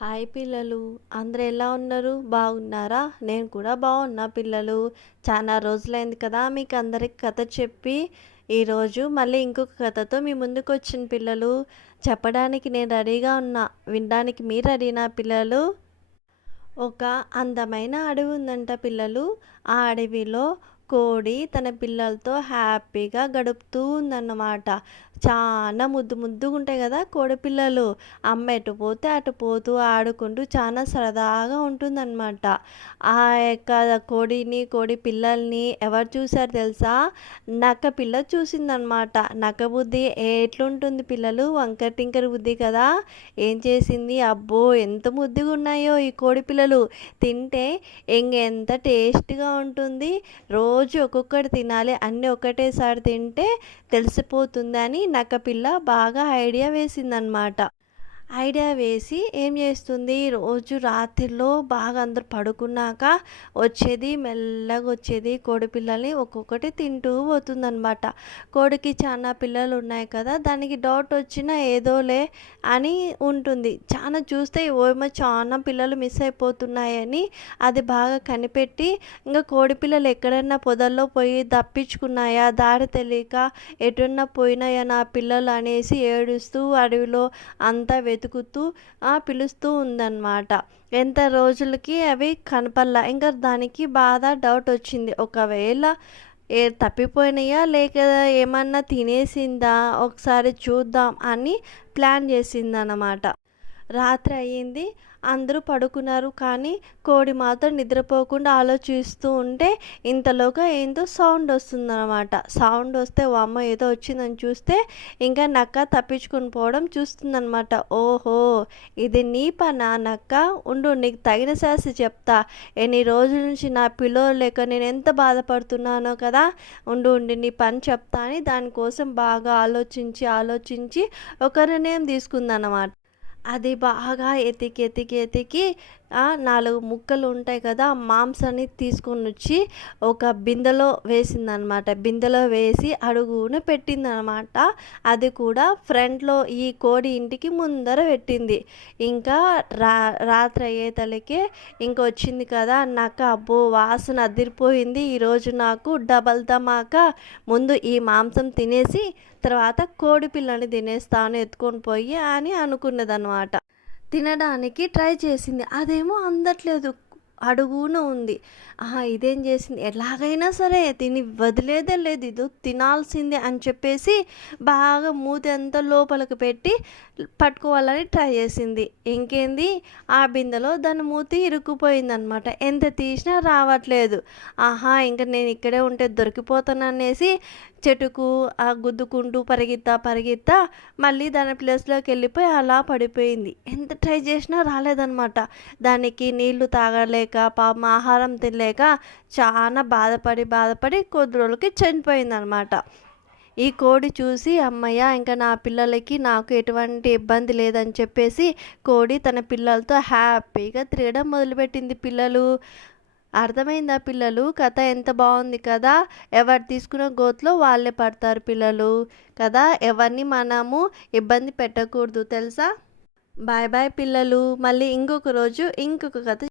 Hi పిల్లలు, అందరూ ఎలా ఉన్నారు? బాగున్నారా? నేను కూడా బాగున్నా పిల్లలు. చాలా రోజులైంది కదా మీకు అందరికి కథ చెప్పి. ఈరోజు మళ్ళీ ఇంకొక కథతో మీ ముందుకు వచ్చిన పిల్లలు. చెప్పడానికి నేను రెడీగా ఉన్నా. వినడానికి మీరు రెడీనా పిల్లలు? ఒక అందమైన అడవి ఉందంట పిల్లలు. ఆ అడవిలో కోడి తన పిల్లలతో హ్యాపీగా గడుపుతూ ఉందన్నమాట. చాలా ముద్దు ముద్దుగా ఉంటాయి కదా కోడి పిల్లలు. అమ్మ ఎటు పోతే అటు పోతూ ఆడుకుంటూ చాలా సరదాగా ఉంటుందన్నమాట. ఆ యొక్క కోడి పిల్లల్ని ఎవరు చూసారు తెలుసా? నక్క పిల్ల చూసిందనమాట. నక్క బుద్ధి ఎట్లుంటుంది పిల్లలు? వంకర టింకర బుద్ధి కదా. ఏం చేసింది? అబ్బో ఎంత ముద్దుగా ఉన్నాయో ఈ కోడి పిల్లలు. తింటే ఇంకెంత టేస్ట్గా ఉంటుంది. రోజు ఒక్కొక్కటి తినాలి, అన్నీ ఒకటేసారి తింటే తెలిసిపోతుందని నక్కపిల్ల బాగా ఐడియా వేసిందనమాట. ఐడియా వేసి ఏం చేస్తుంది, రోజు రాత్రిలో బాగా అందరు పడుకున్నాక వచ్చేది, మెల్లగా వచ్చేది కోడిపిల్లల్ని ఒక్కొక్కటి తింటూ పోతుందనమాట. కోడికి చాలా పిల్లలు ఉన్నాయి కదా, దానికి డౌట్ వచ్చినా ఏదోలే అని ఉంటుంది. చాలా చూస్తే ఏమో చాలా పిల్లలు మిస్ అయిపోతున్నాయని అది బాగా కనిపెట్టి, ఇంకా కోడిపిల్లలు ఎక్కడన్నా పొదల్లో పోయి తప్పించుకున్నాయా, దారి తెలియక ఎటున్నా పోయినాయా నా పిల్లలు అనేసి ఏడుస్తూ అడవిలో అంతా వెతుకుతూ పిలుస్తూ ఉందన్నమాట. ఎంత రోజులకి అవి కనపడలా. ఇంకా దానికి బాగా డౌట్ వచ్చింది, ఒకవేళ తప్పిపోయినాయా లేక ఏమన్నా తినేసిందా, ఒకసారి చూద్దాం అని ప్లాన్ చేసిందన్నమాట. రాత్రి అయ్యింది, అందరూ పడుకున్నారు, కానీ కోడి మాత్రం నిద్రపోకుండా ఆలోచిస్తూ ఉంటే ఇంతలోగా ఏందో సౌండ్ వస్తుందన్నమాట. సౌండ్ వస్తే వామ్మో ఏదో వచ్చిందని చూస్తే ఇంకా నక్క తప్పించుకొని పోవడం చూస్తుందన్నమాట. ఓహో, ఇది నీ పనా నక్క? ఉండు, నీకు తగిన శాస్తి చెప్తా. ఎన్ని రోజుల నుంచి నా పిల్లలు లేక నేను ఎంత బాధపడుతున్నానో కదా. ఉండి నీ పని చెప్తా అని దానికోసం బాగా ఆలోచించి ఒక నిర్ణయం తీసుకుందన్నమాట. అది బాగా ఎతికి 4 ముక్కలు ఉంటాయి కదా, మాంసాన్ని తీసుకొని వచ్చి ఒక బిందెలో వేసిందనమాట. బిందెలో వేసి అడుగున పెట్టిందనమాట. అది కూడా ఫ్రంట్లో ఈ కోడి ఇంటికి ముందర పెట్టింది. ఇంకా రాత్రి అయ్యేతలకే ఇంకొచ్చింది కదా నక్క. అబ్బో వాసన అదిరిపోయింది, ఈరోజు నాకు డబల్ ధమాకా. ముందు ఈ మాంసం తినేసి తర్వాత కోడి పిల్లని తినేస్తాను ఎత్తుకొని పోయి అని అనుకున్నదన్నమాట. తినడానికి ట్రై చేసింది, అదేమో అందట్లేదు, అడుగున ఉంది. ఇదేం చేసింది, ఎలాగైనా సరే తిని వదిలేదే లేదు, ఇది తినాల్సిందే అని చెప్పేసి బాగా మూతి అంతా లోపలికి పెట్టి పట్టుకోవాలని ట్రై చేసింది. ఇంకేంది, ఆ బిందెలో దాని మూతి ఇరుక్కుపోయిందనమాట. ఎంత తీసినా రావట్లేదు. ఇంకా నేను ఇక్కడే ఉంటే దొరికిపోతాను అనేసి చెట్టుకు గుద్దుకుంటూ పరిగెత్తా మళ్ళీ దాని ప్లేస్లోకి వెళ్ళిపోయి అలా పడిపోయింది. ఎంత ట్రై చేసినా రాలేదనమాట. దానికి నీళ్లు తాగలేక పాపం ఆహారం తినలేక చాలా బాధపడి కొద్ది రోజులకి చనిపోయిందనమాట. ఈ కోడి చూసి అమ్మయ్య, ఇంకా నా పిల్లలకి నాకు ఎటువంటి ఇబ్బంది లేదని చెప్పేసి కోడి తన పిల్లలతో హ్యాపీగా తిరగడం మొదలుపెట్టింది పిల్లలు. అర్థమైందా పిల్లలు? కథ ఎంత బాగుంది కదా. ఎవరు తీసుకున్న గోతిలో వాళ్ళే పడతారు పిల్లలు కదా. ఎవరిని మనము ఇబ్బంది పెట్టకూడదు తెలుసా. బాయ్ బాయ్ పిల్లలు. మళ్ళీ ఇంకొక రోజు ఇంకొక కథ